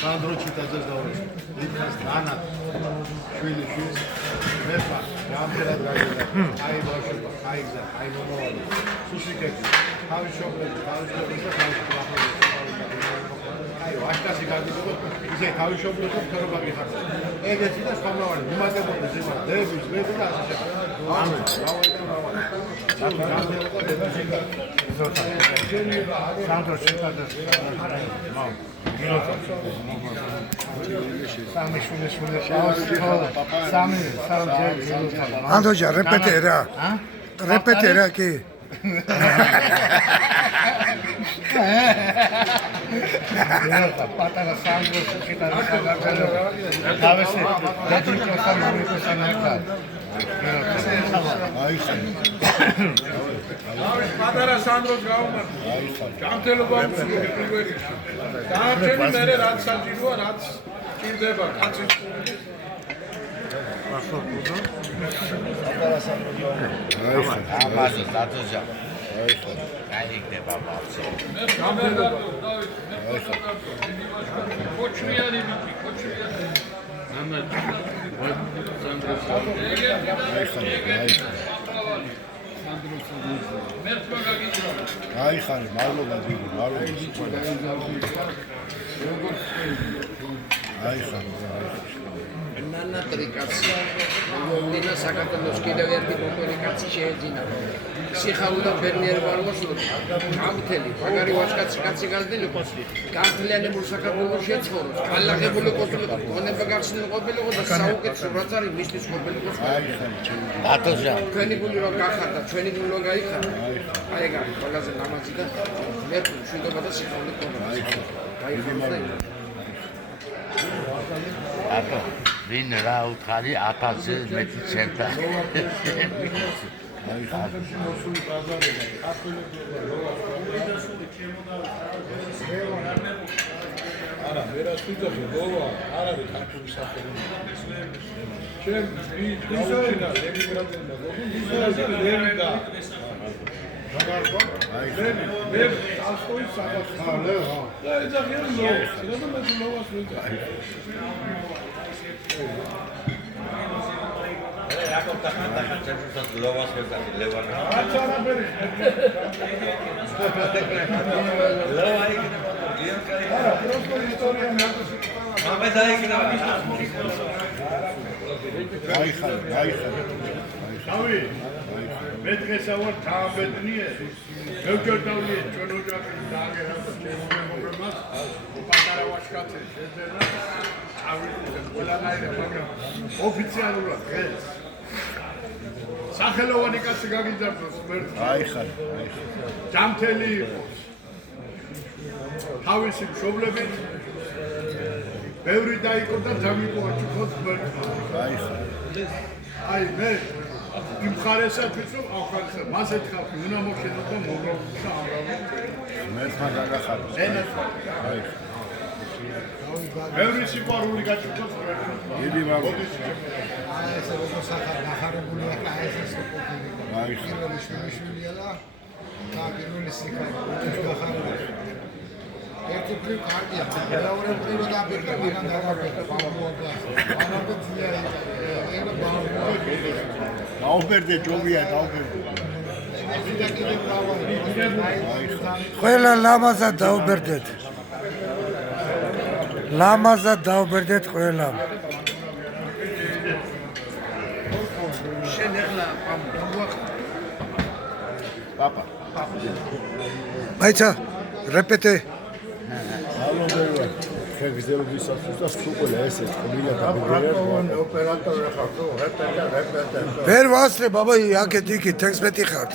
Sandro Chitazes davros. Litnas Dana. Shvili shvili. Mefa. Ramtela dragila. Ai bosh. Ai gza. Ai momo. Sushiketi. Havi shobleti. Havi shobleti. Ai vashkasi gadidobot. Ise havi shobleti khoroba gixarsa. Egeti da shamavani. Nimagebot zima. Debis, debis da ashe. Amen. Sandro Chitazes. Antoja, repetera. Repetera ki. Patara Sandro Patara Sandro's government. Camtelo Bambu. Camtelo mere rats sajiroa rats ჭირდება კაცი. Patara Sandro. ამაზე დაწოჟა. გაიგდება ბავშვი. Camtelo. Kochriani bichi, kochriani. Mama Sandro. Ai xari, მადლობა დიდი, მადლობა. Ai xari. ნანა ტრიკაცი მინდა საქართველოს კიდევ ერთი კომუნიკაცი შეეძინა სიხარულა ბერნიერ ვარვაშლო გამთელი მაგარი ვაჟკაცი კაცი გაზრდილიყოს განფლიანებულ საქართველოს შეცხოვროს კალაღებული ყოფილიყო გონება გახსნილი ყოფილიყო და საუკეთესო რაც არის მისთვის ყოფილიყო დათოჟა ჩვენი გული რო გახარდა ჩვენი გული რო გაიხარა აი ეგ არის ყველაზე ლამაზი და მერტ მშვიდობა და სიხარულით გონება გაიხარა ატო ვინ რა უთხარი 1000-ზე მეტი ცენტა არა, ვერას ვიძახი, გოვა, არ არის ქართული სახელი. ჩემ ვიძახინა, ემიგრანტებმა, ვიძახი ლევიდა. აი, მე ასკოის საკითხავე, ხო. და ეძახიან ლოვას, და მე ლოვას ვიძახი. რაკობ და ხანჩებს ლოვას ვეძახი, ლევანა. არცანაბერი. ლოვა იქნება, დიახი. არა, პროსტო ისტორია მეაკუს. მამე დაიქნება. Ai xari, ai xari. დავი. მე დღესა ვარ თამბედნიე. მევჯერდავლიე ჩვენ ოჯახი დააგერა ჩემო მოგემას. პატარა ვაშკაცი შეძენა. ავიდე ყველანაირად, მაგრამ ოფიციალურად დღეს სახელოვანი კაცი გაგიძაბნოს მერტ. Ai xari, ai xari. ჯამთელი იყოს. თავისი მშობლებით ბევრი დაიყო და დამიყვა ჩუქოს მერტ. Ai xari. აი მე იმ ხარესათვის რომ ახალსა მასეთ ხალხი უნდა მოხდეთ და მოგროვოთ და ამრავად მერტმა გაგახარო. ენას Ai. ბევრი სიყვარული გაჩუქოს მერტ. დიდი მადლობა. აი ეს როგორ სახარებულია კაესის ყოფილი. Ai xari. პირველი შვილი და პირველი სიხარული გახარებული. ერთი პრივ კარგია. მეორე პრივ დაბერდა, მაგრამ დაგაბერდა ბამბუა. ბამბუა ძლიერი. ეგ ბამბუა. დაუბერდე ჯობია, დაუბერდე. ყველა ლამაზად დაუბერდეთ. ლამაზად დაუბერდეთ ყველა. შენ ახლა ბამბუა. Papa. მაიცა, რეპეტე. Ჩვენ ვიზეობისას და სულ ესე თბილა და ოპერატორი ხარ თუ რეპეტა. ვერ ვასწრებ, აბა, აქეთ იქით 16 ხართ.